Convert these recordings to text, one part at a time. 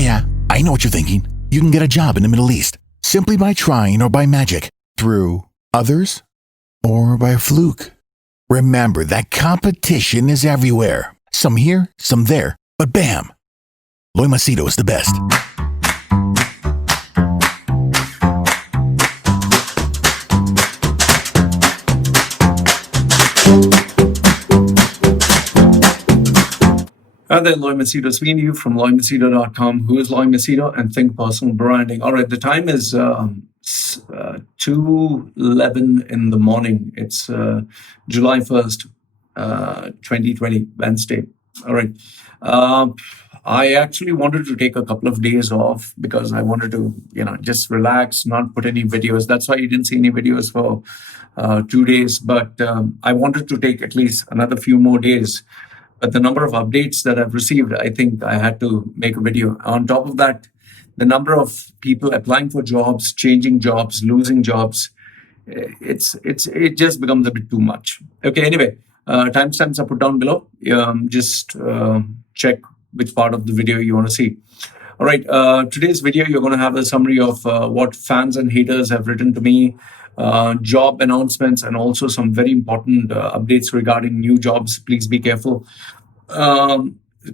Yeah, I know what you're thinking. You can get a job in the Middle East simply by trying or by magic, through others, or by a fluke. Remember that competition is everywhere. Some here, some there, but bam! Loy Machedo is the best. Hi there, Loy Machedo speaking to you from loymachedo.com. Who is Loy Machedo? And Think Personal Branding. All right, the time is 2:11 in the morning. It's July 1st, 2020, Wednesday. All right. I actually wanted to take a couple of days off because I wanted to, just relax, not put any videos. That's why you didn't see any videos for 2 days. But I wanted to take at least another few more days. But the number of updates that I've received, I think I had to make a video. On top of that, the number of people applying for jobs, changing jobs, losing jobs, it just becomes a bit too much. Okay, anyway, timestamps are put down below. Just check which part of the video you want to see. All right, today's video, you're going to have a summary of what fans and haters have written to me, job announcements, and also some very important updates regarding new jobs. Please be careful. A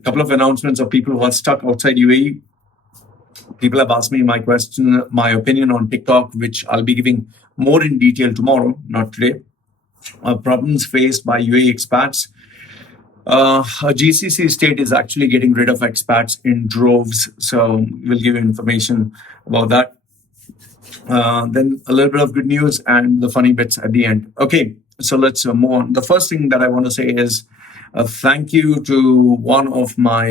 couple of announcements of people who are stuck outside UAE. People have asked me my opinion on TikTok, which I'll be giving more in detail tomorrow, not today. Problems faced by UAE expats. A GCC state is actually getting rid of expats in droves, so we'll give you information about that. Then a little bit of good news and the funny bits at the end. Okay, so let's move on. The first thing that I want to say is thank you to one of my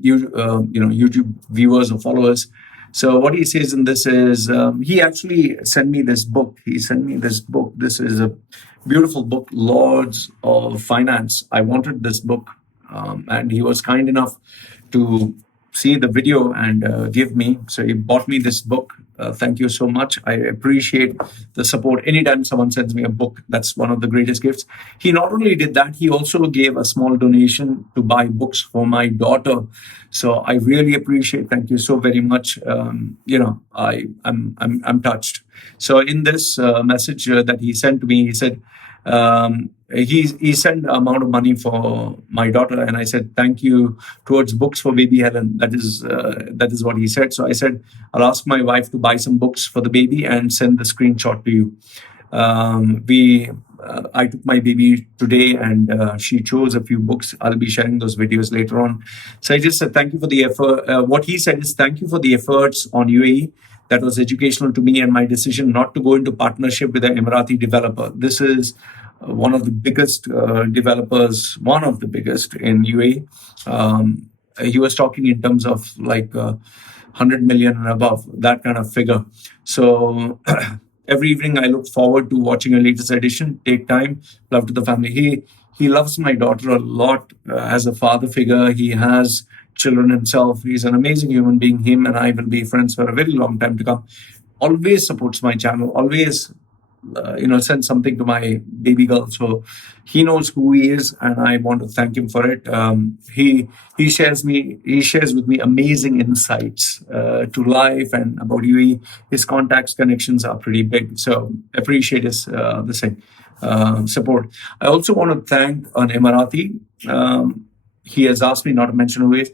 YouTube viewers or followers. So what he says in this is he actually sent me this book. This is a beautiful book, Lords of Finance. I wanted this book, and he was kind enough to see the video and give me. So he bought me this book. Thank you so much. I appreciate the support. Anytime someone sends me a book, that's one of the greatest gifts. He not only did that, he also gave a small donation to buy books for my daughter. So I really appreciate. Thank you so very much. I'm touched. So in this message that he sent to me, he said, he sent the amount of money for my daughter, and I said thank you towards books for baby Helen. That is what he said. So I said I'll ask my wife to buy some books for the baby and send the screenshot to you. I took my baby today and she chose a few books. I'll be sharing those videos later on. So I just said thank you for the effort. What he said is thank you for the efforts on UAE. That was educational to me and my decision not to go into partnership with an Emirati developer. This is one of the biggest developers, one of the biggest in UAE. He was talking in terms of like 100 million and above, that kind of figure. So every evening I look forward to watching a latest edition. Take time, love to the family. He loves my daughter a lot as a father figure. He has children himself. He's an amazing human being. Him and I will be friends for a very long time to come. Always supports my channel. Always, sends something to my baby girl. So he knows who he is, and I want to thank him for it. He shares with me amazing insights to life and about UAE. His contacts, connections are pretty big. So appreciate his support. I also want to thank an Emirati. He has asked me not to mention who he is.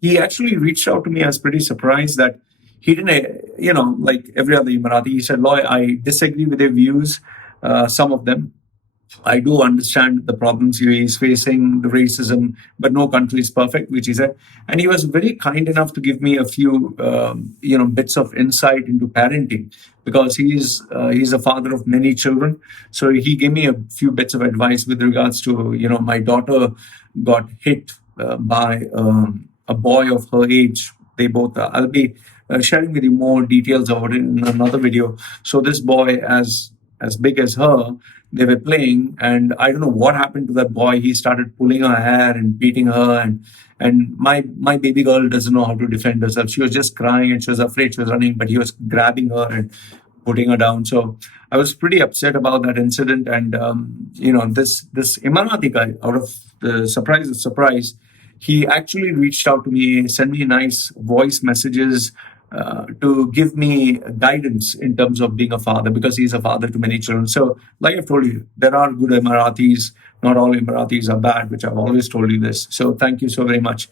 He actually reached out to me. I was pretty surprised that he didn't, like every other Emirati, he said, Loy, I disagree with your views, some of them. I do understand the problems UAE is facing, the racism, but no country is perfect, which he said. And he was very kind enough to give me a few, bits of insight into parenting, because he's a father of many children. So he gave me a few bits of advice with regards to, my daughter got hit by a boy of her age. They both are. I'll be sharing with you more details about it in another video. So this boy, as big as her, they were playing, and I don't know what happened to that boy. He started pulling her hair and beating her, and my baby girl doesn't know how to defend herself. She was just crying and she was afraid. She was running, but he was grabbing her and putting her down. So I was pretty upset about that incident. And this Emirati guy, out of the surprise, He actually reached out to me, sent me nice voice messages to give me guidance in terms of being a father, because he's a father to many children. So, like I've told you, there are good Emiratis. Not all Emiratis are bad, which I've always told you this. So, thank you so very much.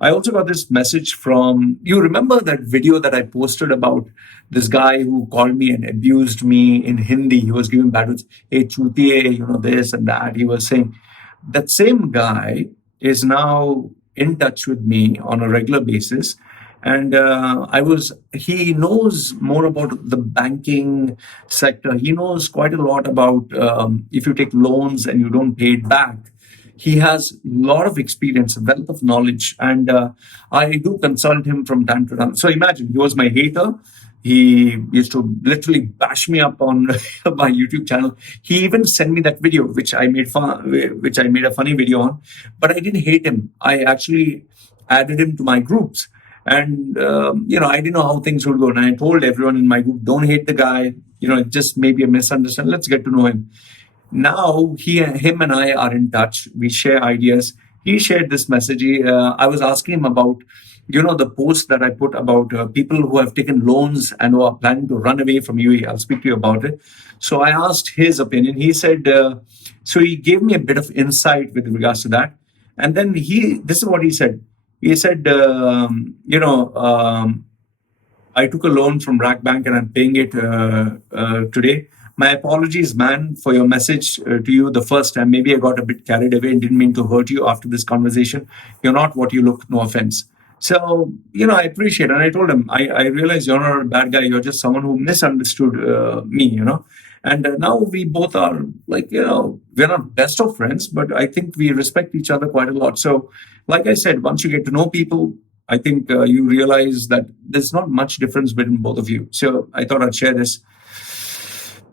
I also got this message from, you remember that video that I posted about this guy who called me and abused me in Hindi? He was giving bad words, hey, chutiye, this and that. He was saying, that same guy is now in touch with me on a regular basis. And he knows more about the banking sector. He knows quite a lot about if you take loans and you don't pay it back. He has a lot of experience, a wealth of knowledge, and I do consult him from time to time. So imagine, he was my hater. He used to literally bash me up on my YouTube channel. He even sent me that video, which I made a funny video on. But I didn't hate him. I actually added him to my groups. And, I didn't know how things would go. And I told everyone in my group, don't hate the guy. It just may be a misunderstanding. Let's get to know him. Now, him and I are in touch. We share ideas. He shared this message. I was asking him about, the post that I put about people who have taken loans and who are planning to run away from UAE. I'll speak to you about it. So I asked his opinion. He said, so he gave me a bit of insight with regards to that. And then this is what he said. He said, I took a loan from Rack Bank and I'm paying it today. My apologies, man, for your message to you the first time. Maybe I got a bit carried away and didn't mean to hurt you after this conversation. You're not what you look, no offense. So, I appreciate it. And I told him, I realize you're not a bad guy. You're just someone who misunderstood me, And now we both are we're not best of friends, but I think we respect each other quite a lot. So, like I said, once you get to know people, I think you realize that there's not much difference between both of you. So I thought I'd share this.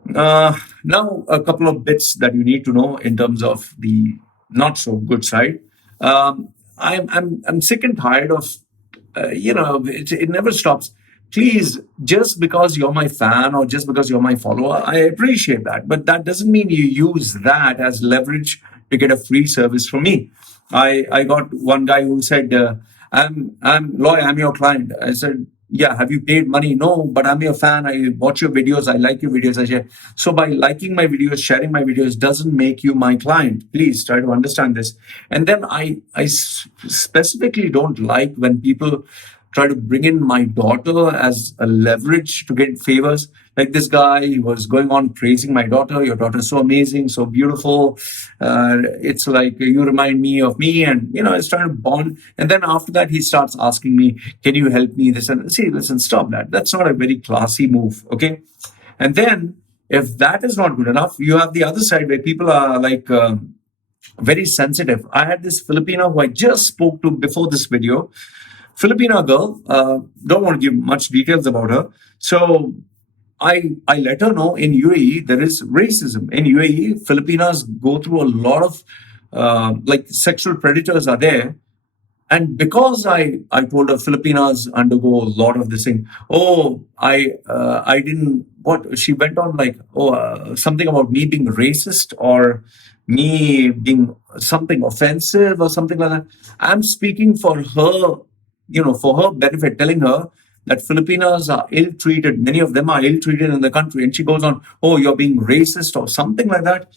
Now, a couple of bits that you need to know in terms of the not so good side. I'm sick and tired of, it never stops. Please, just because you're my fan or just because you're my follower, I appreciate that. But that doesn't mean you use that as leverage to get a free service from me. I got one guy who said, I'm Loy, I'm your client. I said, yeah, have you paid money? No, but I'm your fan. I watch your videos. I like your videos. I share. So by liking my videos, sharing my videos doesn't make you my client. Please try to understand this. And then I specifically don't like when people try to bring in my daughter as a leverage to get favors. Like this guy, he was going on praising my daughter. Your daughter is so amazing, so beautiful. It's like you remind me of me, and it's trying to bond. And then after that, he starts asking me, "Can you help me?" This and see, listen, stop that. That's not a very classy move, okay? And then if that is not good enough, you have the other side where people are very sensitive. I had this Filipino who I just spoke to before this video. Filipina girl, don't want to give much details about her. So I let her know in UAE there is racism. In UAE, Filipinas go through a lot of sexual predators are there. And because I told her Filipinas undergo a lot of this thing. I didn't, what, she went on something about me being racist or me being something offensive or something like that. I'm speaking for her, for her benefit, telling her that Filipinas are ill-treated. Many of them are ill-treated in the country. And she goes on, oh, you're being racist or something like that.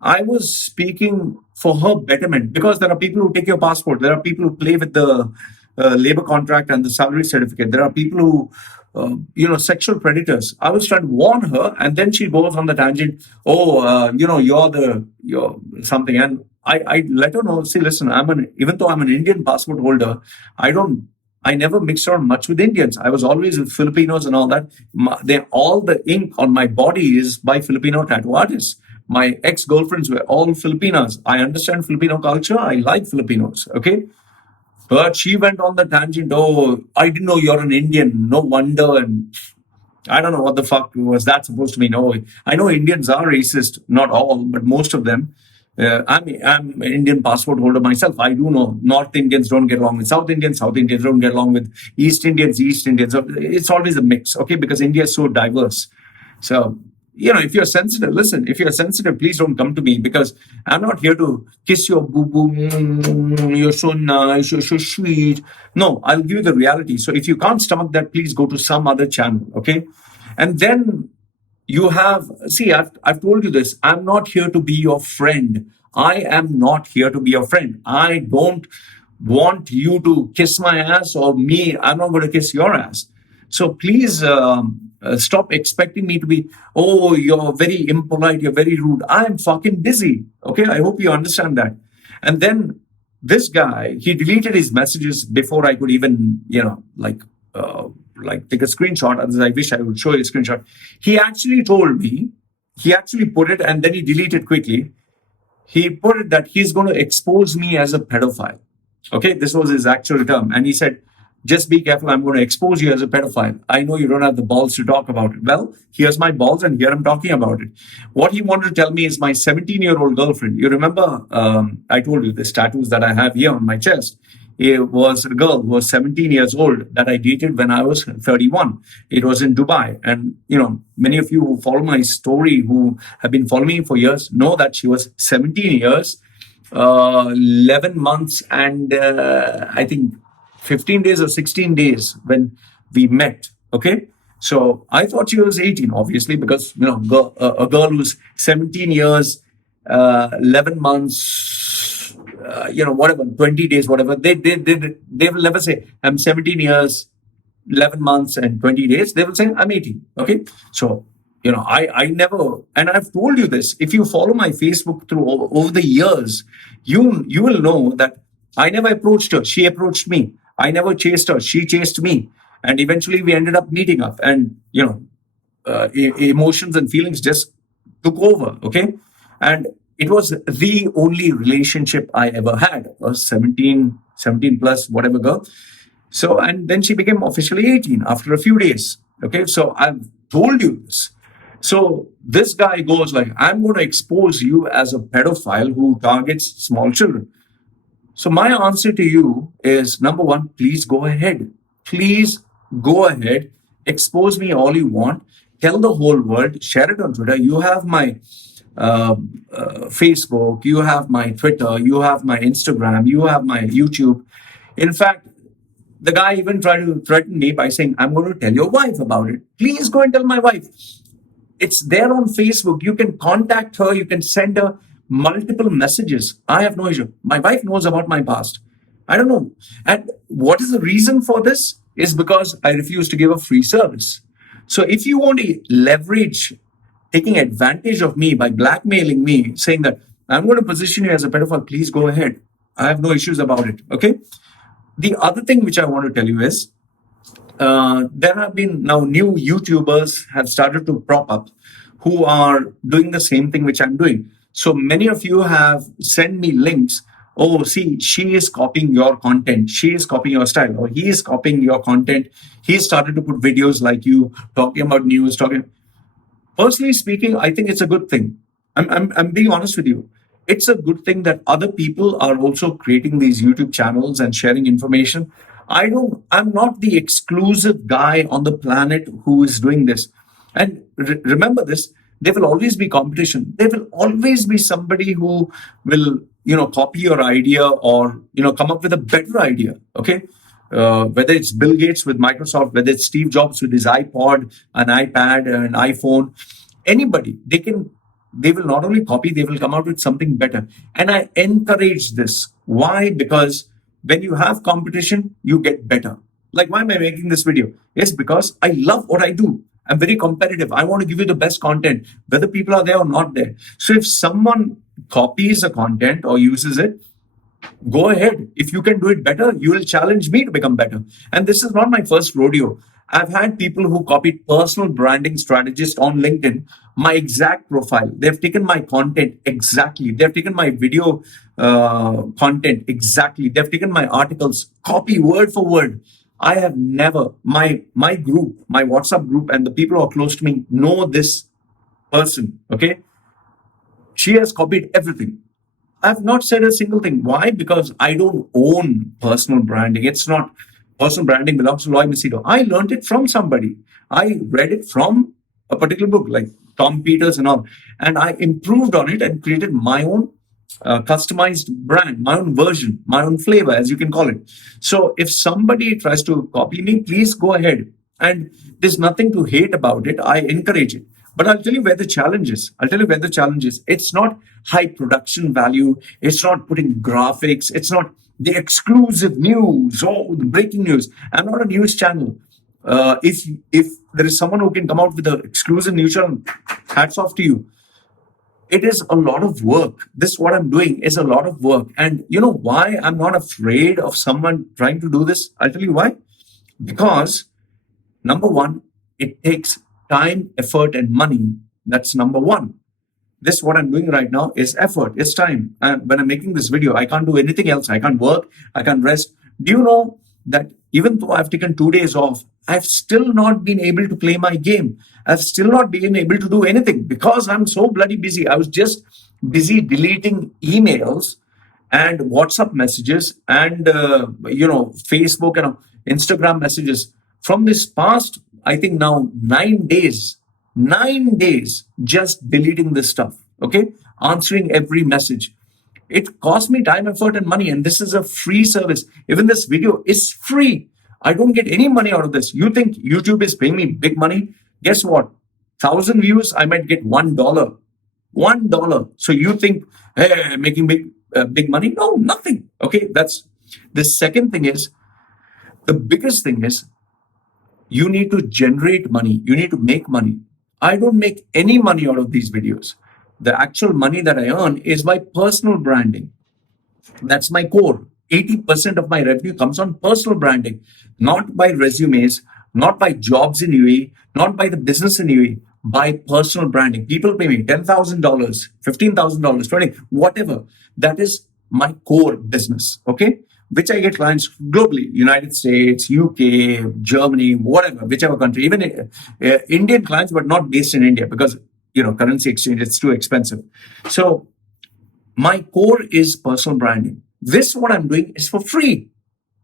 I was speaking for her betterment because there are people who take your passport. There are people who play with the labor contract and the salary certificate. There are people who, sexual predators. I was trying to warn her, and then she goes on the tangent. Oh, you're something. And I let her know. See, listen, even though I'm an Indian passport holder, I never mixed around much with Indians. I was always with Filipinos and all that. All the ink on my body is by Filipino tattoo artists. My ex-girlfriends were all Filipinas. I understand Filipino culture. I like Filipinos, okay? But she went on the tangent, oh, I didn't know you're an Indian. No wonder. And I don't know what the fuck was that supposed to mean. Oh, I know Indians are racist. Not all, but most of them. I'm an Indian passport holder myself. I do know North Indians don't get along with South Indians. South Indians don't get along with East Indians. East Indians. It's always a mix, okay? Because India is so diverse. So, if you're sensitive, listen, if you're sensitive, please don't come to me, because I'm not here to kiss your boo-boo. You're so nice, you're so sweet. No, I'll give you the reality. So if you can't stomach that, please go to some other channel, okay? And then I've told you this. I'm not here to be your friend. I am not here to be your friend. I don't want you to kiss my ass, or me, I'm not going to kiss your ass. So please stop expecting me to be, oh, you're very impolite, you're very rude. I'm fucking busy. Okay, I hope you understand that. And then this guy, he deleted his messages before I could even, take a screenshot. Otherwise, I wish I would show you a screenshot. He actually told me, he actually put it, and then he deleted quickly. He put it that he's going to expose me as a pedophile. Okay, this was his actual term. And he said, just be careful, I'm going to expose you as a pedophile. I know you don't have the balls to talk about it. Well, here's my balls, and here I'm talking about it. What he wanted to tell me is my 17-year-old girlfriend. You remember, I told you the tattoos that I have here on my chest. It was a girl who was 17 years old that I dated when I was 31. It was in Dubai. And, many of you who follow my story, who have been following me for years, know that she was 17 years, 11 months, and I think 15 days or 16 days when we met. Okay. So I thought she was 18, obviously, because, a girl who's 17 years, 11 months, whatever, 20 days, whatever, they will never say, I'm 17 years, 11 months and 20 days. They will say, I'm 18. Okay. So, I never, and I've told you this, if you follow my Facebook through over the years, you will know that I never approached her. She approached me. I never chased her. She chased me. And eventually we ended up meeting up, and, emotions and feelings just took over. Okay. And it was the only relationship I ever had. I was 17 plus, whatever girl. So, and then she became officially 18 after a few days. Okay. So I've told you this. So this guy goes like, I'm going to expose you as a pedophile who targets small children. So my answer to you is, number one, please go ahead. Please go ahead. Expose me all you want. Tell the whole world. Share it on Twitter. You have my Facebook. You have my Twitter. You have my Instagram. You have my YouTube. In fact, the guy even tried to threaten me by saying, I'm going to tell your wife about it. Please go and tell my wife. It's there on Facebook. You can contact her. You can send her multiple messages. I have no issue. My wife knows about my past. I don't know. And what is the reason for this? Is because I refuse to give a free service. So if you want to leverage taking advantage of me by blackmailing me, saying that I'm going to position you as a pedophile, please go ahead. I have no issues about it. Okay. The other thing which I want to tell you is, there have been now new YouTubers have started to prop up who are doing the same thing which I'm doing. So many of you have sent me links. Oh, see, she is copying your content. She is copying your style, or he is copying your content. He started to put videos like you, talking about news, Personally speaking, I think it's a good thing. I'm being honest with you. It's a good thing that other people are also creating these YouTube channels and sharing information. I'm not the exclusive guy on the planet who is doing this. And remember this, there will always be competition. There will always be somebody who will, copy your idea, or, come up with a better idea. Okay. Whether it's Bill Gates with Microsoft, whether it's Steve Jobs with his iPod, an iPad, an iPhone, anybody, they will not only copy, they will come out with something better. And I encourage this. Why? Because when you have competition, you get better. Like, why am I making this video? Yes, because I love what I do. I'm very competitive. I want to give you the best content, whether people are there or not there. So if someone copies a content or uses it, go ahead. If you can do it better, you will challenge me to become better. And this is not my first rodeo. I've had people who copied personal branding strategist on LinkedIn, my exact profile. They've taken my content exactly. They've taken my video content exactly. They've taken my articles, copy word for word. I have never, my group, my WhatsApp group, and the people who are close to me know this person. Okay. She has copied everything. I've not said a single thing. Why? Because I don't own personal branding. It's not, personal branding belongs to Machedo. I learned it from somebody. I read it from a particular book like Tom Peters and all, and I improved on it and created my own customized brand, my own version, my own flavor, as you can call it. So if somebody tries to copy me, please go ahead. And there's nothing to hate about it. I encourage it. But I'll tell you where the challenge is. It's not high production value. It's not putting graphics. It's not the exclusive news or the breaking news. I'm not a news channel. If there is someone who can come out with an exclusive news channel, hats off to you. It is a lot of work. This, what I'm doing, is a lot of work. And you know why I'm not afraid of someone trying to do this? I'll tell you why. Because number one, it takes time, effort, and money. That's number one. This, what I'm doing right now, is effort, it's time. And when I'm making this video, I can't do anything else. I can't work, I can't rest. Do you know that even though I've taken 2 days off, I've still not been able to play my game. I've still not been able to do anything because I'm so bloody busy. I was just busy deleting emails and WhatsApp messages and, Facebook and Instagram messages from this past, I think now 9 days, just deleting this stuff, okay? Answering every message. It cost me time, effort, and money, and this is a free service. Even this video is free. I don't get any money out of this. You think YouTube is paying me big money? Guess what? 1,000 views, I might get $1. $1. So you think, hey, I'm making big money? No, nothing. Okay, that's the second thing is, the biggest thing is, you need to generate money. You need to make money. I don't make any money out of these videos. The actual money that I earn is by personal branding. That's my core. 80% of my revenue comes on personal branding, not by resumes, not by jobs in UAE, not by the business in UAE, by personal branding. People pay me $10,000, $15,000, 20, whatever. That is my core business, okay? Which I get clients globally, United States, UK, Germany, whatever, whichever country, even Indian clients, but not based in India because, currency exchange, it's too expensive. So my core is personal branding. This, what I'm doing, is for free.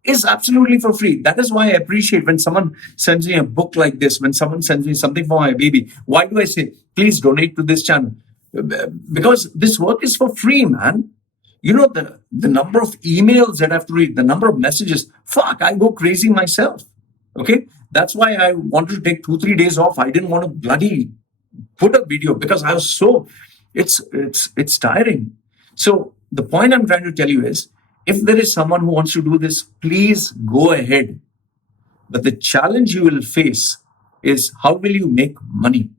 Is absolutely for free. That is why I appreciate when someone sends me a book like this, when someone sends me something for my baby. Why do I say, please donate to this channel? Because this work is for free, man. You know, the number of emails that I have to read, the number of messages, I go crazy myself. Okay? That's why I wanted to take 2-3 days off. I didn't want to bloody put a video because I was so, it's tiring. So the point I'm trying to tell you is, if there is someone who wants to do this, please go ahead. But the challenge you will face is, how will you make money?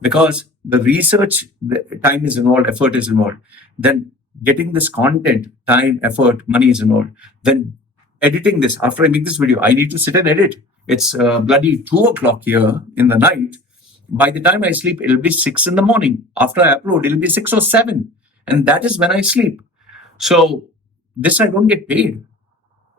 Because the research, the time is involved, effort is involved. Then getting this content, time, effort, money is involved. Then editing this, after I make this video, I need to sit and edit. It's bloody 2:00 here in the night. By the time I sleep, it'll be 6 in the morning. After I upload, it'll be 6 or 7. And that is when I sleep. So this, I don't get paid.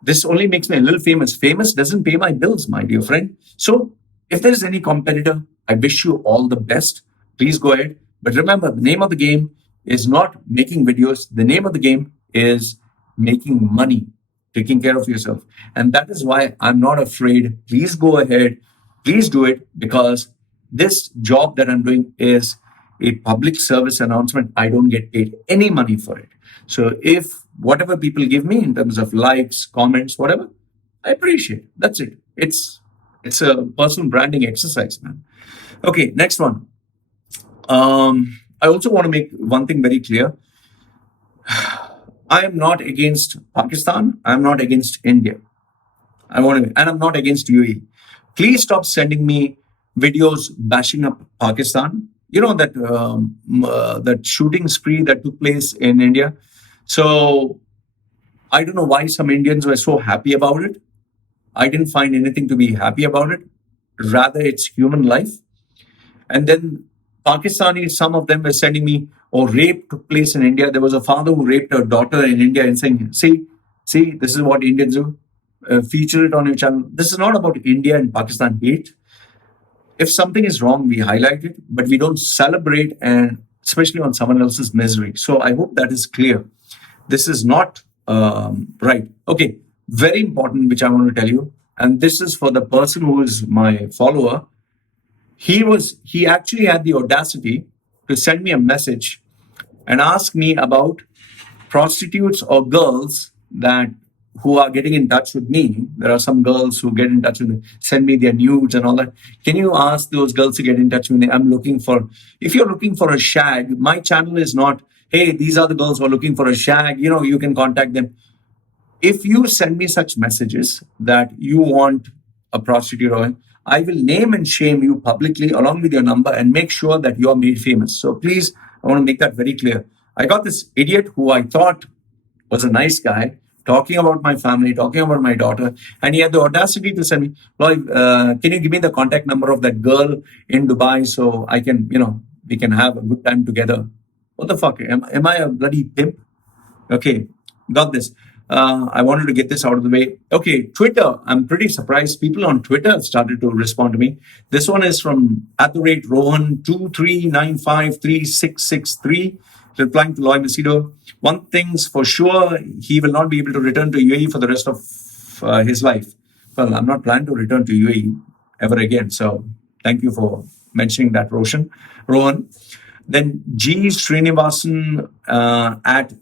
This only makes me a little famous. Famous doesn't pay my bills, my dear friend. So if there is any competitor, I wish you all the best. Please go ahead. But remember, the name of the game is not making videos. The name of the game is making money, taking care of yourself. And that is why I'm not afraid. Please go ahead. Please do it, because this job that I'm doing is a public service announcement. I don't get paid any money for it. So if whatever people give me in terms of likes, comments, whatever, I appreciate. That's it. It's a personal branding exercise, man. Okay, next one. I also want to make one thing very clear. I am not against Pakistan. I'm not against India. And I'm not against UAE. Please stop sending me videos bashing up Pakistan. You know that that shooting spree that took place in India. So I don't know why some Indians were so happy about it. I didn't find anything to be happy about it. Rather, it's human life. And then Pakistanis, some of them were sending me, rape took place in India. There was a father who raped a daughter in India and saying, see, this is what Indians do. Feature it on your channel. This is not about India and Pakistan hate. If something is wrong, we highlight it, but we don't celebrate, and especially on someone else's misery. So I hope that is clear. This is not right. Okay, very important, which I want to tell you. And this is for the person who is my follower. He actually had the audacity to send me a message and ask me about prostitutes or girls that who are getting in touch with me. There are some girls who get in touch with me, send me their nudes and all that. Can you ask those girls to get in touch with me? If you're looking for a shag, my channel is not, hey, these are the girls who are looking for a shag, you can contact them. If you send me such messages that you want a prostitute, I will name and shame you publicly along with your number and make sure that you are made famous. So please, I want to make that very clear. I got this idiot who I thought was a nice guy talking about my family, talking about my daughter, and he had the audacity to send me, Lloyd, can you give me the contact number of that girl in Dubai so I can, we can have a good time together? What the fuck? Am I a bloody pimp? Okay, got this. I wanted to get this out of the way. Okay, Twitter. I'm pretty surprised. People on Twitter have started to respond to me. This one is from @Rohan239536663, replying to Loy Machedo. One thing's for sure, he will not be able to return to UAE for the rest of his life. Well, I'm not planning to return to UAE ever again. So thank you for mentioning that, Rohan. Then G. Srinivasan at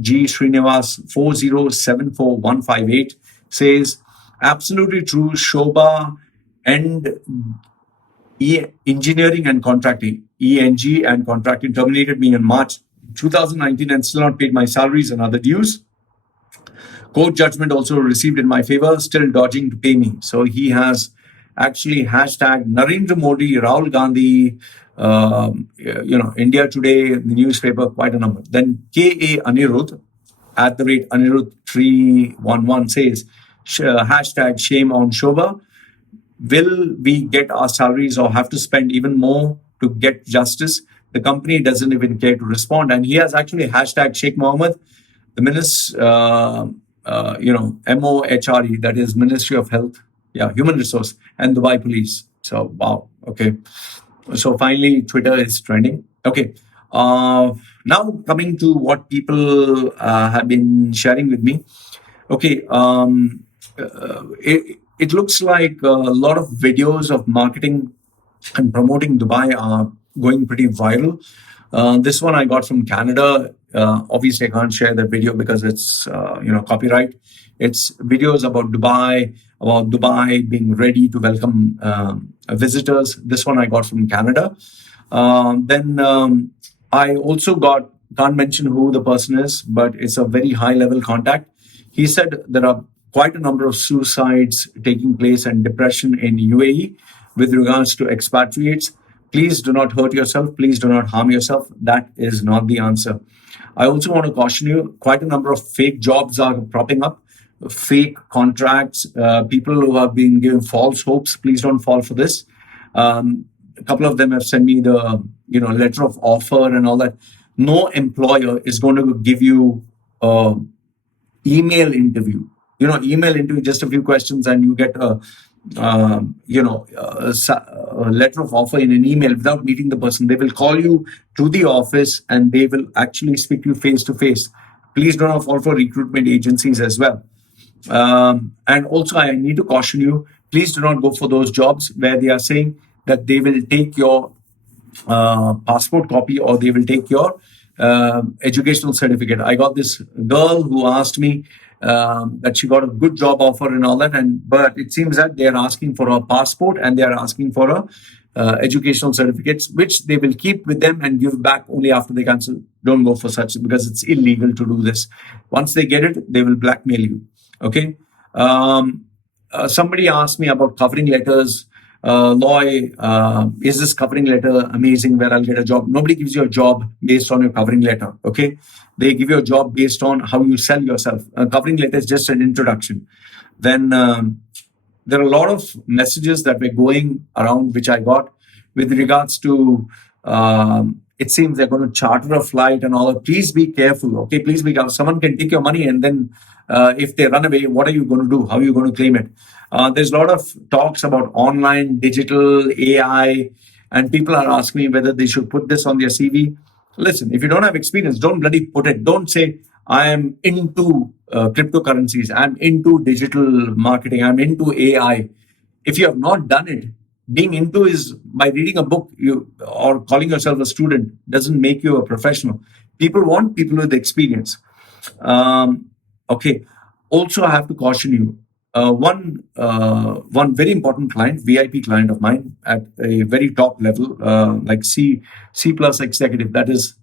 G. Srinivas 4074158 says, absolutely true, Shobha and Engineering and Contracting, ENG and Contracting terminated me in March 2019 and still not paid my salaries and other dues. Court judgment also received in my favor, still dodging to pay me. So he has actually hashtag Narendra Modi, Rahul Gandhi, India Today, the newspaper, quite a number. Then K.A. Anirudh, @Anirudh311 says, hashtag shame on Shobha. Will we get our salaries or have to spend even more to get justice? The company doesn't even care to respond. And he has actually hashtag Sheikh Mohammed, the minister, MOHRE, that is Ministry of Health, Human Resource, and Dubai Police. So, wow, okay. So finally, Twitter is trending. Okay. Now coming to what people have been sharing with me. Okay. It looks like a lot of videos of marketing and promoting Dubai are going pretty viral. This one I got from Canada. Obviously, I can't share that video because it's copyright. It's videos about Dubai being ready to welcome visitors. This one I got from Canada. Then I also can't mention who the person is, but it's a very high level contact. He said there are quite a number of suicides taking place and depression in UAE with regards to expatriates. Please do not hurt yourself. Please do not harm yourself. That is not the answer. I also want to caution you, quite a number of fake jobs are propping up, fake contracts, people who have been given false hopes. Please don't fall for this. A couple of them have sent me the letter of offer and all that. No employer is going to give you email interview. Email interview, just a few questions, and you get a letter of offer in an email without meeting the person. They will call you to the office and they will actually speak to you face to face. Please do not fall for recruitment agencies as well. And also, I need to caution you, please do not go for those jobs where they are saying that they will take your passport copy or they will take your educational certificate. I got this girl who asked me that she got a good job offer and all that, but it seems that they are asking for a passport and they are asking for a educational certificates, which they will keep with them and give back only after they cancel. Don't go for such, because it's illegal to do this. Once they get it, they will blackmail you. Okay. Somebody asked me about covering letters. Loy, is this covering letter amazing where I'll get a job? Nobody gives you a job based on your covering letter. Okay. They give you a job based on how you sell yourself. A covering letter is just an introduction. Then there are a lot of messages that were going around, which I got with regards to, it seems they're going to charter a flight and all that. Please be careful. Okay. Please be careful. Someone can take your money and then if they run away, what are you going to do? How are you going to claim it? There's a lot of talks about online, digital, AI, and people are asking me whether they should put this on their CV. Listen, if you don't have experience, don't bloody put it. Don't say, I am into cryptocurrencies, I'm into digital marketing, I'm into AI. If you have not done it, being into is by reading a book or calling yourself a student doesn't make you a professional. People want people with experience. Okay. Also, I have to caution you. One very important client, VIP client of mine at a very top level, like C plus executive, that is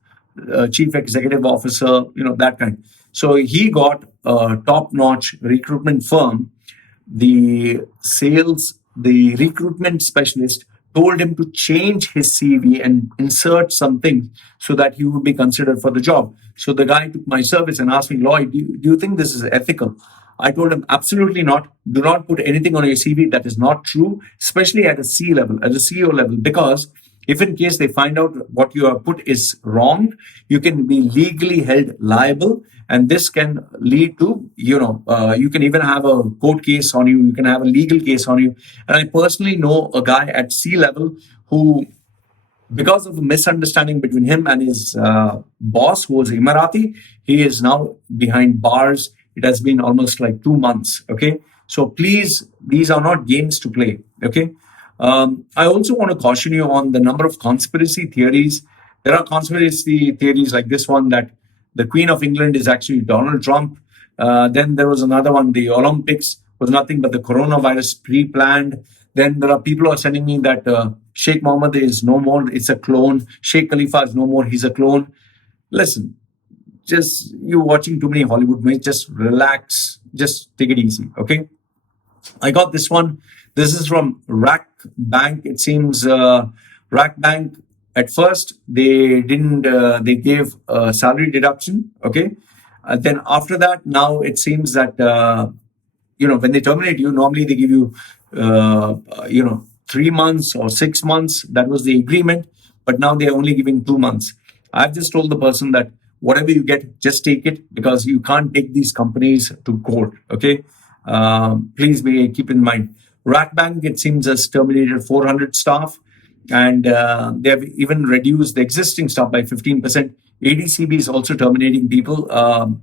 chief executive officer, that kind. So he got a top notch recruitment firm. The recruitment specialist told him to change his CV and insert something so that he would be considered for the job. So the guy took my service and asked me, Lloyd, do you think this is ethical? I told him, absolutely not. Do not put anything on your CV that is not true, especially at a C level, at a CEO level, because if in case they find out what you have put is wrong, you can be legally held liable, and this can lead to, you can even have a court case on you. You can have a legal case on you. And I personally know a guy at C level who, because of a misunderstanding between him and his boss, who was Emirati, he is now behind bars. It has been almost like 2 months. Okay. So please, these are not games to play. Okay. I also want to caution you on the number of conspiracy theories. There are conspiracy theories like this one that the Queen of England is actually Donald Trump. Then there was another one, the Olympics was nothing but the coronavirus pre-planned. Then there are people who are sending me that Sheikh Mohammed is no more, it's a clone. Sheikh Khalifa is no more, he's a clone. Listen, just you're watching too many Hollywood movies, just relax, just take it easy, okay? I got this one. This is from Rack Bank. It seems Rack Bank, at first, they didn't, they gave a salary deduction, okay? Then after that, now it seems that, when they terminate you, normally they give you, 3 months or 6 months. That was the agreement. But now they're only giving 2 months. I've just told the person that whatever you get, just take it, because you can't take these companies to court, okay? Please keep in mind. Rack Bank, it seems, has terminated 400 staff, and they have even reduced the existing staff by 15%. ADCB is also terminating people.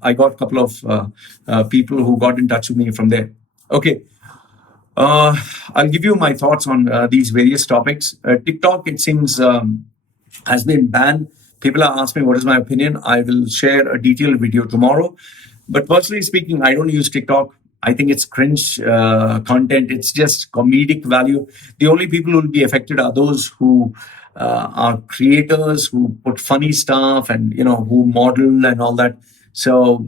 I got a couple of people who got in touch with me from there. Okay. I'll give you my thoughts on these various topics. TikTok, it seems, has been banned. People are asking me what is my opinion. I will share a detailed video tomorrow. But personally speaking, I don't use TikTok. I think it's cringe content. It's just comedic value. The only people who will be affected are those who are creators, who put funny stuff and, who model and all that. So,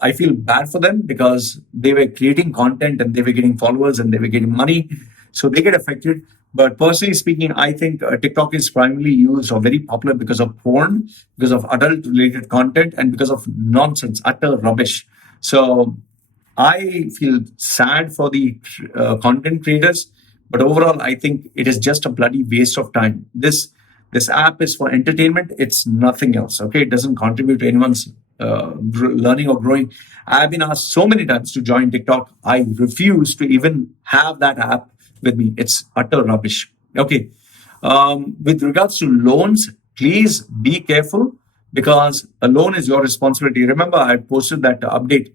I feel bad for them because they were creating content and they were getting followers and they were getting money. So they get affected. But personally speaking, I think TikTok is primarily used or very popular because of porn, because of adult related content, and because of nonsense, utter rubbish. So I feel sad for the content creators, but overall, I think it is just a bloody waste of time. This app is for entertainment. It's nothing else. Okay, it doesn't contribute to anyone's learning or growing. I've been asked so many times to join TikTok. I refuse to even have that app with me. It's utter rubbish. Okay. With regards to loans, please be careful, because a loan is your responsibility. Remember, I posted that update.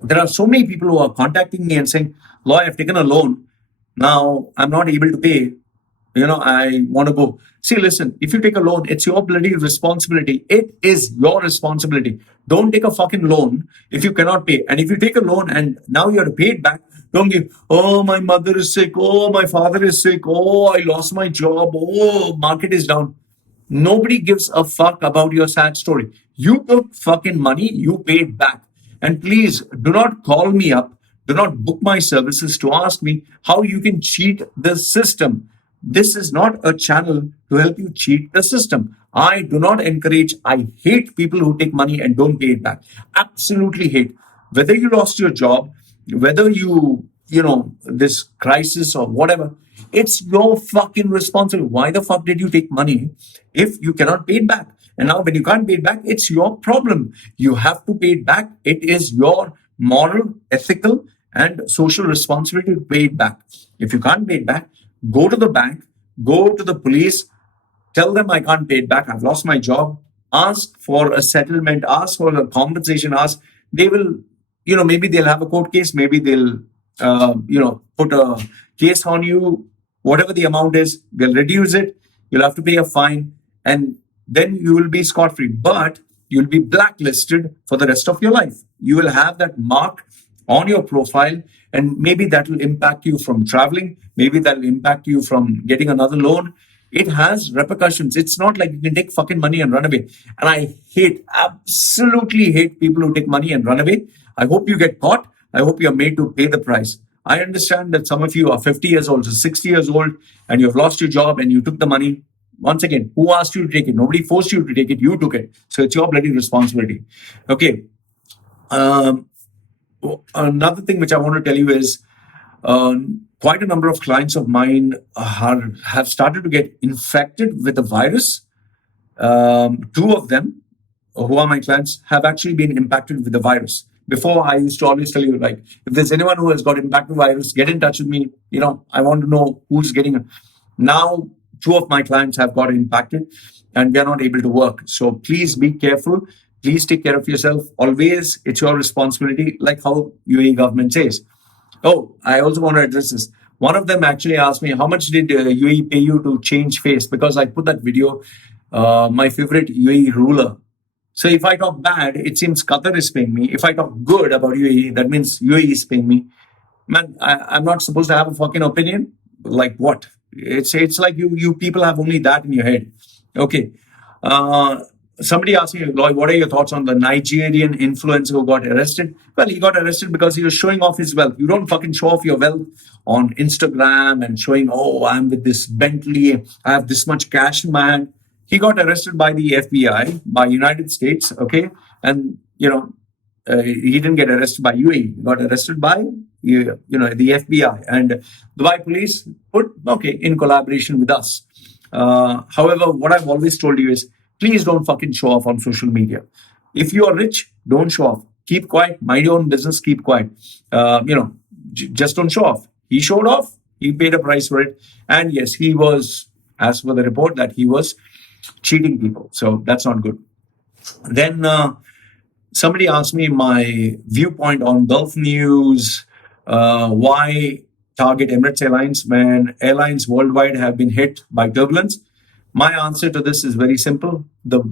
There are so many people who are contacting me and saying, Lloyd, I've taken a loan. Now I'm not able to pay. I want to go. See, listen, if you take a loan, it's your bloody responsibility. It is your responsibility. Don't take a fucking loan if you cannot pay. And if you take a loan and now you have to pay it back, don't give, oh, my mother is sick. Oh, my father is sick. Oh, I lost my job. Oh, market is down. Nobody gives a fuck about your sad story. You took fucking money, you paid back. And please do not call me up. Do not book my services to ask me how you can cheat the system. This is not a channel to help you cheat the system. I do not encourage, I hate people who take money and don't pay it back. Absolutely hate. Whether you lost your job, whether this crisis or whatever, it's your fucking responsibility. Why the fuck did you take money if you cannot pay it back? And now when you can't pay it back, it's your problem. You have to pay it back. It is your moral, ethical, and social responsibility to pay it back. If you can't pay it back, go to the bank, go to the police, tell them I can't pay it back, I've lost my job, ask for a settlement, ask for a compensation, they will, maybe they'll have a court case, maybe they'll, put a case on you, whatever the amount is, they'll reduce it. You'll have to pay a fine, and then you will be scot-free. But you'll be blacklisted for the rest of your life. You will have that mark on your profile, and maybe that will impact you from traveling. Maybe that will impact you from getting another loan. It has repercussions. It's not like you can take fucking money and run away. And I absolutely hate people who take money and run away. I hope you get caught. I hope you're made to pay the price. I understand that some of you are 50 years old, so 60 years old, and you've lost your job and you took the money. Once again, who asked you to take it? Nobody forced you to take it. You took it. So it's your bloody responsibility. Okay. Another thing which I want to tell you is quite a number of clients of mine have started to get infected with the virus. Two of them, who are my clients, have actually been impacted with the virus. Before, I used to always tell you, like, if there's anyone who has got impacted with virus, get in touch with me. I want to know who's getting it. Now, two of my clients have got impacted and they're not able to work. So please be careful. Please take care of yourself. Always, it's your responsibility, like how UAE government says. Oh, I also want to address this. One of them actually asked me, how much did UAE pay you to change face? Because I put that video, my favorite UAE ruler. So if I talk bad, it seems Qatar is paying me. If I talk good about UAE, that means UAE is paying me. Man, I'm not supposed to have a fucking opinion? Like what? It's like you people have only that in your head. Okay. Somebody asked me, Lloyd, what are your thoughts on the Nigerian influencer who got arrested? Well, he got arrested because he was showing off his wealth. You don't fucking show off your wealth on Instagram and showing, oh, I'm with this Bentley, I have this much cash in my hand. He got arrested by the FBI, by United States, okay? And, he didn't get arrested by UAE. He got arrested by, the FBI. And Dubai police put, in collaboration with us. However, what I've always told you is, please don't fucking show off on social media. If you are rich, don't show off. Keep quiet. Mind your own business. Keep quiet. Just don't show off. He showed off. He paid a price for it. And yes, he was, as per the report, that he was cheating people. So that's not good. Then somebody asked me my viewpoint on Gulf news. Why target Emirates Airlines when airlines worldwide have been hit by turbulence? My answer to this is very simple. The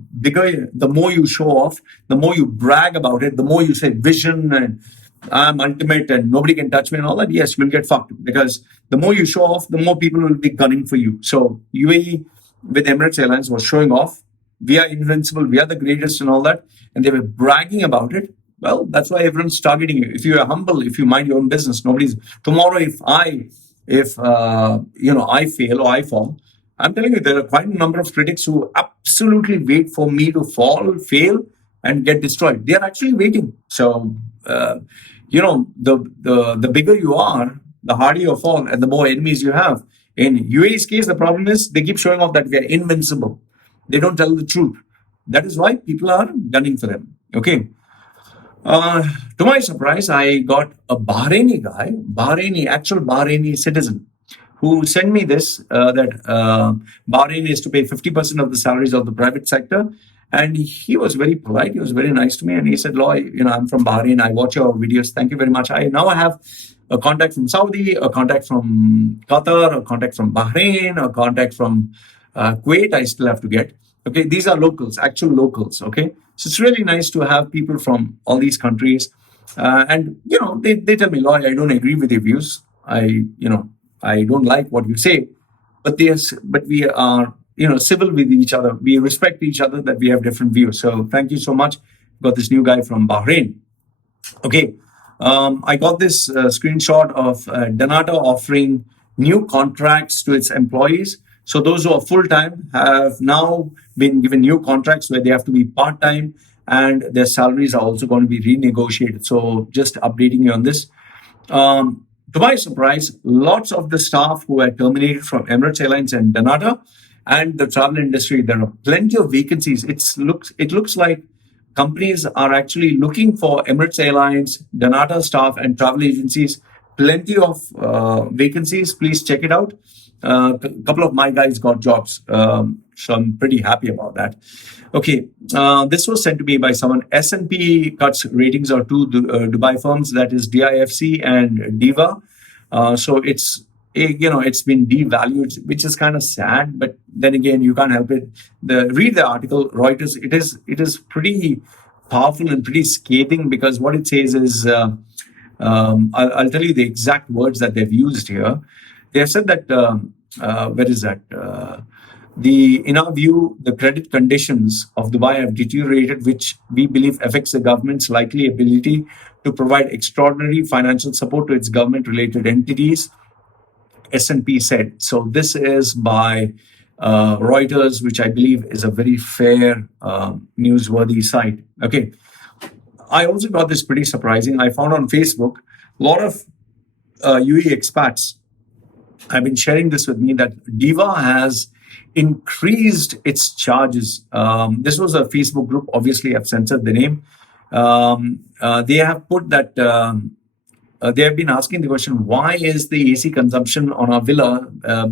more you show off, the more you brag about it, the more you say vision and I'm ultimate and nobody can touch me and all that, yes, you'll get fucked. Because the more you show off, the more people will be gunning for you. So UAE with Emirates Airlines was showing off. We are invincible, we are the greatest and all that. And they were bragging about it. Well, that's why everyone's targeting you. If you are humble, if you mind your own business, nobody's... Tomorrow, if I fail or I fall, I'm telling you, there are quite a number of critics who absolutely wait for me to fall, fail, and get destroyed. They are actually waiting. So, the bigger you are, the harder you fall, and the more enemies you have. In UAE's case, the problem is they keep showing off that we are invincible. They don't tell the truth. That is why people are gunning for them. Okay. To my surprise, I got a Bahraini guy, actual Bahraini citizen, who sent me this, that Bahrain is to pay 50% of the salaries of the private sector. And he was very polite. He was very nice to me. And he said, Loy, I'm from Bahrain. I watch your videos. Thank you very much. I have a contact from Saudi, a contact from Qatar, a contact from Bahrain, a contact from Kuwait. I still have to get. Okay, these are locals, actual locals. Okay, so it's really nice to have people from all these countries. And, they tell me, Loy, I don't agree with your views. I don't like what you say, but we are, civil with each other. We respect each other, that we have different views. So thank you so much. Got this new guy from Bahrain. Okay. I got this screenshot of Dnata offering new contracts to its employees. So those who are full-time have now been given new contracts where they have to be part-time and their salaries are also going to be renegotiated. So just updating you on this. To my surprise, lots of the staff who were terminated from Emirates Airlines and Dnata and the travel industry, there are plenty of vacancies. It looks like companies are actually looking for Emirates Airlines, Dnata staff, and travel agencies. Plenty of vacancies. Please check it out. A couple of my guys got jobs, so I'm pretty happy about that. Okay, this was sent to me by someone. SNP cuts ratings of two Dubai firms, that is DIFC and Dewa. So it's it's been devalued, which is kind of sad. But then again, you can't help it. Read the article, Reuters. It is pretty powerful and pretty scathing, because what it says is, I'll tell you the exact words that they've used here. They have said that, where is that? In our view, the credit conditions of Dubai have deteriorated, which we believe affects the government's likely ability to provide extraordinary financial support to its government-related entities, SNP said. So this is by Reuters, which I believe is a very fair, newsworthy site. Okay. I also got this pretty surprising. I found on Facebook, a lot of UAE expats have been sharing this with me, that Dewa has increased its charges. This was a Facebook group. Obviously, I've censored the name. They have put that they have been asking the question, why is the AC consumption on our villa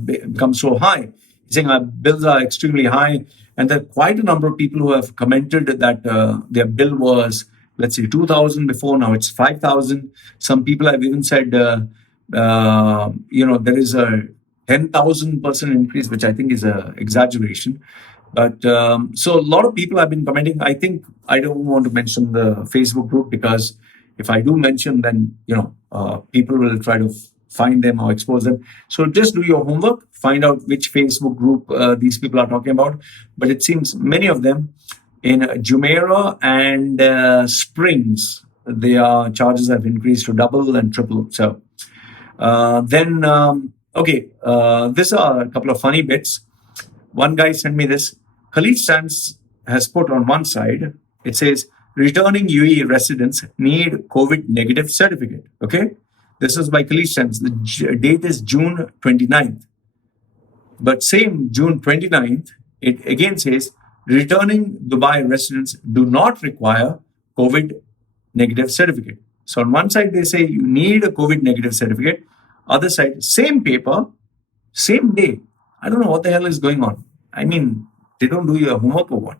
become so high? Saying our bills are extremely high. And there are quite a number of people who have commented that their bill was, let's say, 2,000 before, now it's 5,000. Some people have even said, there is a 10,000% increase, which I think is an exaggeration. But so a lot of people have been commenting. I think I don't want to mention the Facebook group, because if I do mention, then people will try to find them or expose them. So just do your homework, find out which Facebook group these people are talking about. But it seems many of them in Jumeirah and Springs, their charges have increased to double and triple. So these are a couple of funny bits. One guy sent me this. Khalid Stans has put on one side, it says, returning UAE residents need COVID negative certificate. Okay. This is by Khalid Stans. The date is June 29th. But same June 29th, it again says, returning Dubai residents do not require COVID negative certificate. So on one side, they say you need a COVID negative certificate. Other side, same paper, same day. I don't know what the hell is going on. I mean, they don't do your homework or what?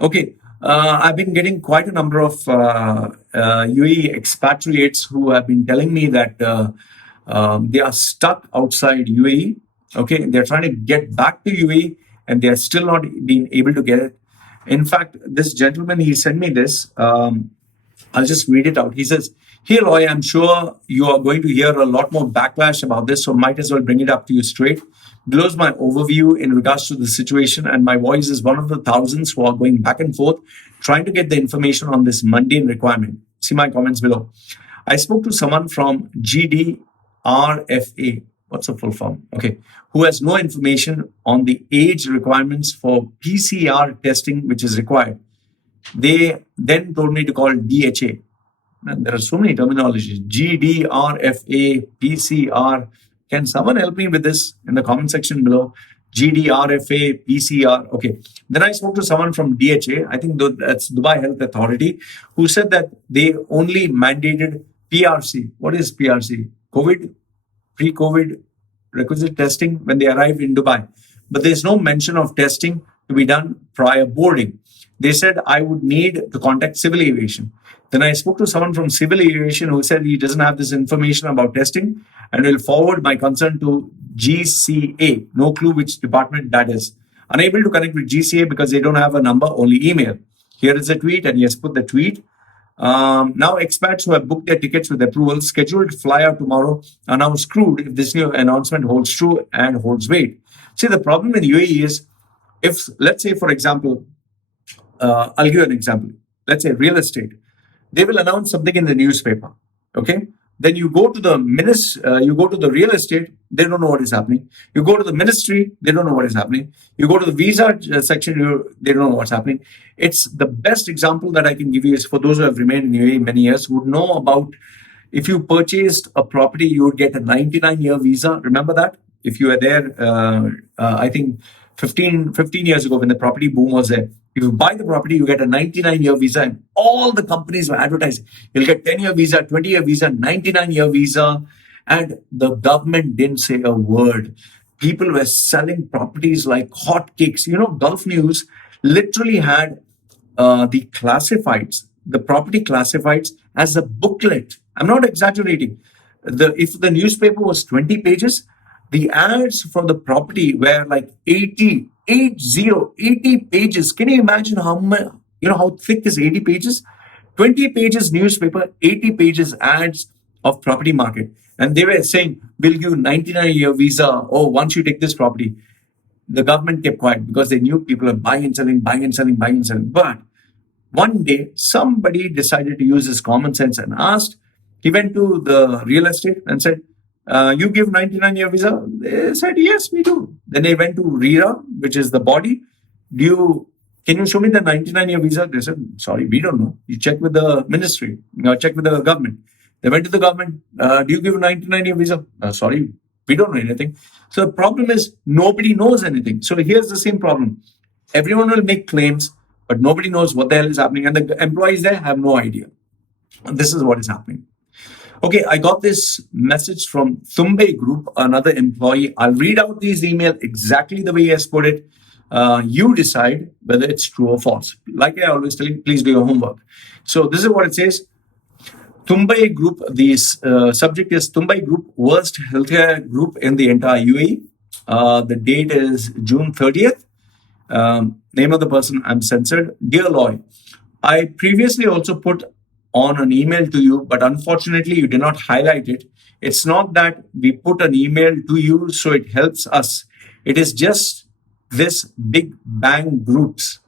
Okay. I've been getting quite a number of UAE expatriates who have been telling me that they are stuck outside UAE. Okay. They're trying to get back to UAE and they're still not being able to get it. In fact, this gentleman, he sent me this. I'll just read it out. He says, "Hey, Roy, I'm sure you are going to hear a lot more backlash about this, so might as well bring it up to you straight. Below is my overview in regards to the situation, and my voice is one of the thousands who are going back and forth trying to get the information on this mundane requirement. See my comments below. I spoke to someone from GDRFA. What's the full form? Okay. Who has no information on the age requirements for PCR testing, which is required. They then told me to call DHA. Man, there are so many terminologies. GDRFA, PCR. Can someone help me with this in the comment section below? GDRFA, PCR. Okay. Then I spoke to someone from DHA, I think that's Dubai Health Authority, who said that they only mandated PRC. What is PRC? COVID, pre-COVID requisite testing when they arrive in Dubai. But there's no mention of testing to be done prior boarding. They said I would need to contact civil aviation. Then I spoke to someone from civil aviation who said he doesn't have this information about testing and will forward my concern to GCA. No clue which department that is. Unable to connect with GCA because they don't have a number, only email. Here is the tweet, and he has put the tweet. Now expats who have booked their tickets with approval, scheduled to fly out tomorrow, are now screwed if this new announcement holds true and holds weight. See, the problem in UAE is, if, let's say, for example, I'll give you an example. Let's say real estate. They will announce something in the newspaper. Okay. Then you go to the you go to the real estate, they don't know what is happening. You go to the ministry, they don't know what is happening. You go to the visa section, they don't know what's happening. It's the best example that I can give you is for those who have remained in UAE many years, would know about if you purchased a property, you would get a 99-year visa. Remember that? If you were there, I think 15 years ago when the property boom was there. If you buy the property, you get a 99-year visa, and all the companies were advertising. You'll get 10-year visa, 20-year visa, 99-year visa, and the government didn't say a word. People were selling properties like hotcakes. You know, Gulf News literally had the classifieds, the property classifieds as a booklet. I'm not exaggerating. If the newspaper was 20 pages, The ads for the property were like 80 pages. Can you imagine how much, how thick is 80 pages? 20 pages newspaper, 80 pages ads of property market. And they were saying, we'll give 99-year visa. Oh, once you take this property. The government kept quiet because they knew people are buying and selling, buying and selling, buying and selling. But one day, somebody decided to use his common sense and asked. He went to the real estate and said, you give 99-year visa? They said, yes, we do. Then they went to RERA, which is the body. Can you show me the 99-year visa? They said, sorry, we don't know. You check with the ministry, check with the government. They went to the government. Do you give a 99-year visa? Sorry, we don't know anything. So the problem is nobody knows anything. So here's the same problem. Everyone will make claims, but nobody knows what the hell is happening. And the employees there have no idea. And this is what is happening. Okay, I got this message from Thumbay Group, another employee. I'll read out this email exactly the way he has put it. You decide whether it's true or false. Like I always tell you, please do your homework. So this is what it says. Thumbay Group, the subject is Thumbay Group, worst healthcare group in the entire UAE. The date is June 30th. Name of the person, I'm censored. Dear Loy, I previously also put on an email to you, but unfortunately you did not highlight it. It's not that we put an email to you so it helps us. It is just this big bang groups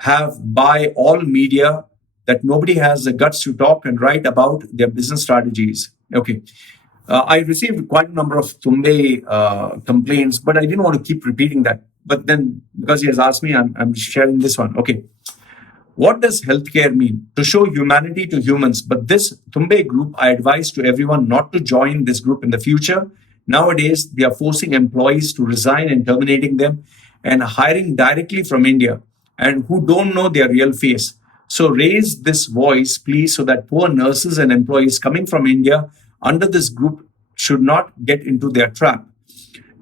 have by all media that nobody has the guts to talk and write about their business strategies. Okay. I received quite a number of Thumbay complaints, but I didn't want to keep repeating that. But then, because he has asked me, I'm sharing this one. Okay. What does healthcare mean? To show humanity to humans. But this Thumbay group, I advise to everyone not to join this group in the future. Nowadays, they are forcing employees to resign and terminating them and hiring directly from India and who don't know their real face. So raise this voice, please, so that poor nurses and employees coming from India under this group should not get into their trap.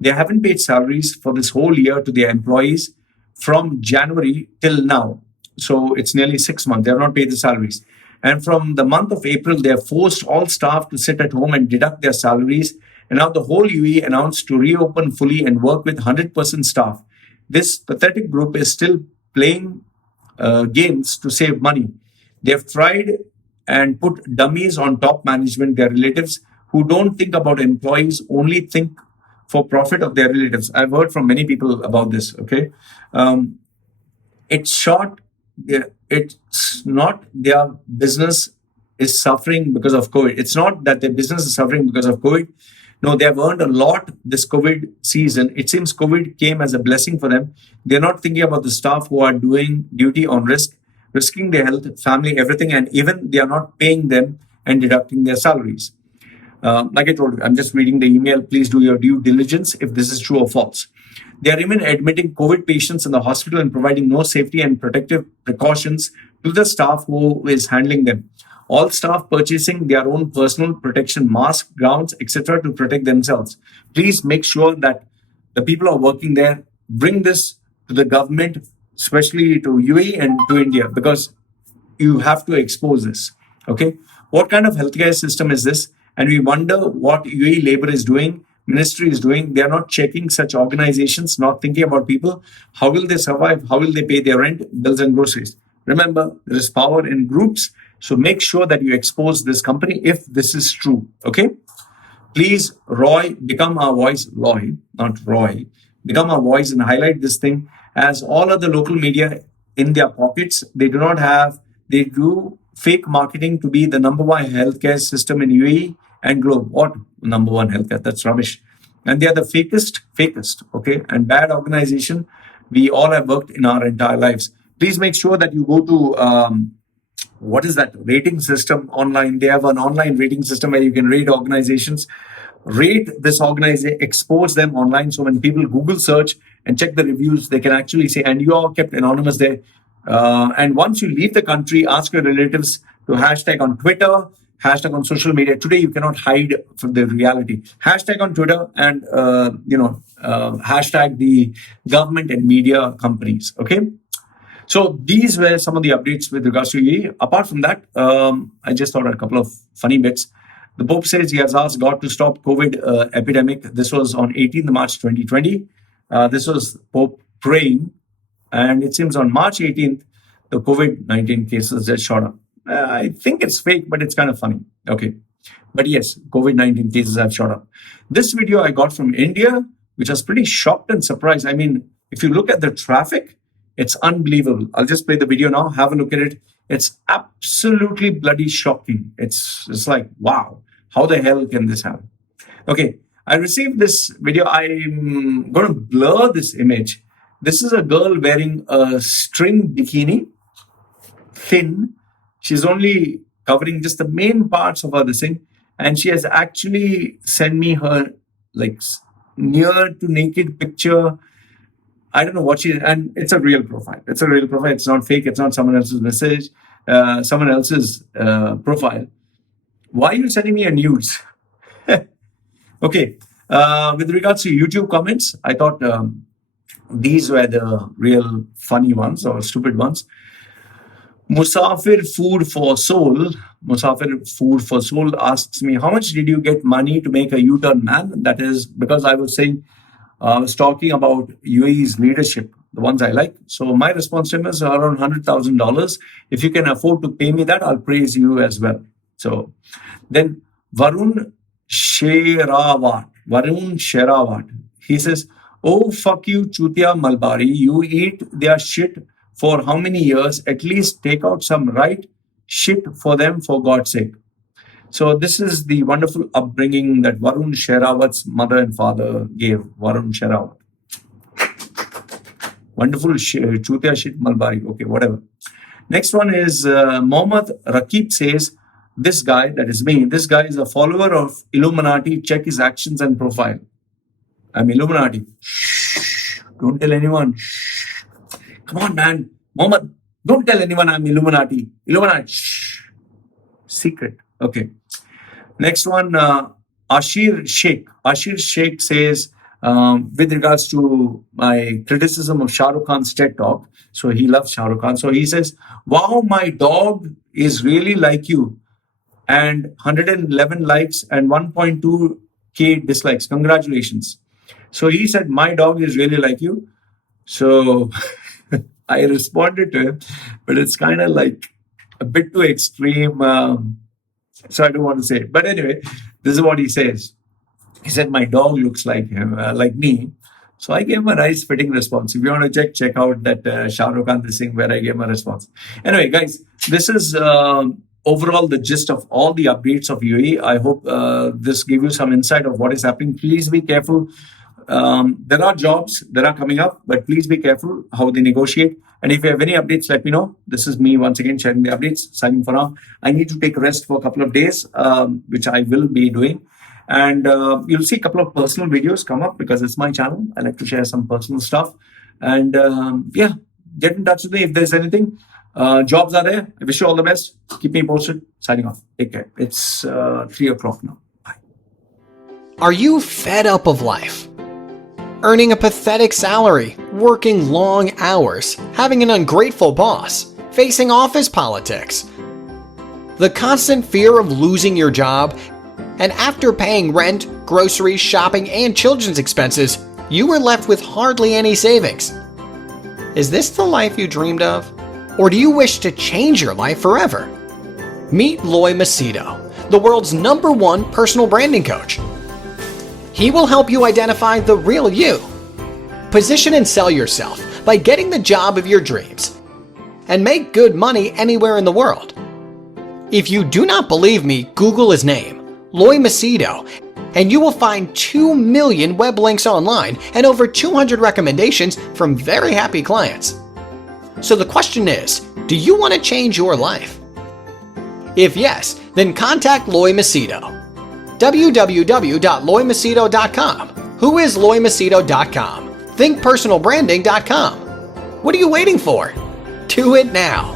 They haven't paid salaries for this whole year to their employees from January till now. So it's nearly 6 months. They have not paid the salaries. And from the month of April, they have forced all staff to sit at home and deduct their salaries. And now the whole UAE announced to reopen fully and work with 100% staff. This pathetic group is still playing games to save money. They have tried and put dummies on top management, their relatives, who don't think about employees, only think for profit of their relatives. I've heard from many people about this, okay? It's short. It's not their business is suffering because of COVID. It's not that their business is suffering because of COVID. No, they have earned a lot this COVID season. It seems COVID came as a blessing for them. They're not thinking about the staff who are doing duty on risk, risking their health, family, everything, and even they are not paying them and deducting their salaries. Like I told you, I'm just reading the email. Please do your due diligence if this is true or false. They are even admitting COVID patients in the hospital and providing no safety and protective precautions to the staff who is handling them. All staff purchasing their own personal protection masks, gowns, etc. to protect themselves. Please make sure that the people who are working there bring this to the government, especially to UAE and to India, because you have to expose this. Okay, what kind of healthcare system is this? And we wonder what UAE labor is doing, ministry is doing. They are not checking such organizations, not thinking about people. How will they survive? How will they pay their rent, bills, and groceries? Remember, there is power in groups. So make sure that you expose this company if this is true. Okay. Please, Roy, become our voice. Loy, not Roy. Become our voice and highlight this thing. As all other local media in their pockets, they do fake marketing to be the number one healthcare system in UAE and globe. What number one healthcare? That's rubbish. And they are the fakest, okay, and bad organization we all have worked in our entire lives. Please make sure that you go to what is that rating system online. They have an online rating system where you can rate organizations, rate this organization, expose them online. So when people Google search and check the reviews, they can actually say, and you are kept anonymous there. And once you leave the country, ask your relatives to hashtag on Twitter, hashtag on social media. Today, you cannot hide from the reality. Hashtag on Twitter and, hashtag the government and media companies. Okay. So these were some of the updates with regards to UAE. Apart from that, I just thought a couple of funny bits. The Pope says he has asked God to stop COVID epidemic. This was on 18th March 2020. This was Pope praying. And it seems on March 18th, the COVID-19 cases just shot up. I think it's fake, but it's kind of funny. Okay. But yes, COVID-19 cases have shot up. This video I got from India, which was pretty shocked and surprised. I mean, if you look at the traffic, it's unbelievable. I'll just play the video now. Have a look at it. It's absolutely bloody shocking. It's like, wow, how the hell can this happen? Okay, I received this video. I'm going to blur this image. This is a girl wearing a string bikini, thin. She's only covering just the main parts of her this thing. And she has actually sent me her like near to naked picture. I don't know what and it's a real profile. It's a real profile. It's not fake. It's not someone else's message, someone else's profile. Why are you sending me a nudes? Okay. With regards to YouTube comments, I thought these were the real funny ones or stupid ones. Musafir Food for Soul asks me, how much did you get money to make a U-turn, man? That is because I was talking about UAE's leadership, the ones I like. So my response to him is around $100,000. If you can afford to pay me that, I'll praise you as well. So then Varun Sherawat, he says, oh, fuck you, Chutia Malbari. You eat their shit for how many years? At least take out some right shit for them, for God's sake. So this is the wonderful upbringing that Varun Sherawat's mother and father gave. Varun Sherawat. Wonderful Chutia shit Malbari. Okay, whatever. Next one is Mohammad Rakib says, this guy, that is me, this guy is a follower of Illuminati. Check his actions and profile. I'm Illuminati. Shh, don't tell anyone. Shh. Come on, man. Mohammed, don't tell anyone I'm Illuminati. Illuminati. Shh. Secret. Okay. Next one, Ashir Sheikh. Ashir Sheikh says, with regards to my criticism of Shah Rukh Khan's TED Talk, so he loves Shah Rukh Khan. So he says, wow, my dog is really like you. And 111 likes and 1.2K dislikes. Congratulations. So he said, my dog is really like you. So I responded to him, but it's kind of like a bit too extreme. So I don't want to say it. But anyway, this is what he says. He said, my dog looks like him, like me. So I gave him a nice fitting response. If you want to check out that Shah Rukh Khan thing where I gave him a response. Anyway, guys, this is overall the gist of all the updates of UAE. I hope this gave you some insight of what is happening. Please be careful. There are jobs that are coming up, but please be careful how they negotiate. And if you have any updates, let me know. This is me once again sharing the updates. Signing for now. I need to take a rest for a couple of days, which I will be doing. And you'll see a couple of personal videos come up because it's my channel. I like to share some personal stuff. And yeah, get in touch with me if there's anything. Jobs are there. I wish you all the best. Keep me posted. Signing off. Take care. It's 3 o'clock now. Bye. Are you fed up of life? Earning a pathetic salary, working long hours, having an ungrateful boss, facing office politics, the constant fear of losing your job, and after paying rent, groceries, shopping, and children's expenses, you were left with hardly any savings. Is this the life you dreamed of? Or do you wish to change your life forever? Meet Loy Machedo, the world's #1 personal branding coach. He will help you identify the real you. Position and sell yourself by getting the job of your dreams and make good money anywhere in the world. If you do not believe me, Google his name, Loy Machedo, and you will find 2 million web links online and over 200 recommendations from very happy clients. So the question is, do you want to change your life? If yes, then contact Loy Machedo. www.loymachedo.com. Who is loymachedo.com? Thinkpersonalbranding.com. What are you waiting for? Do it now.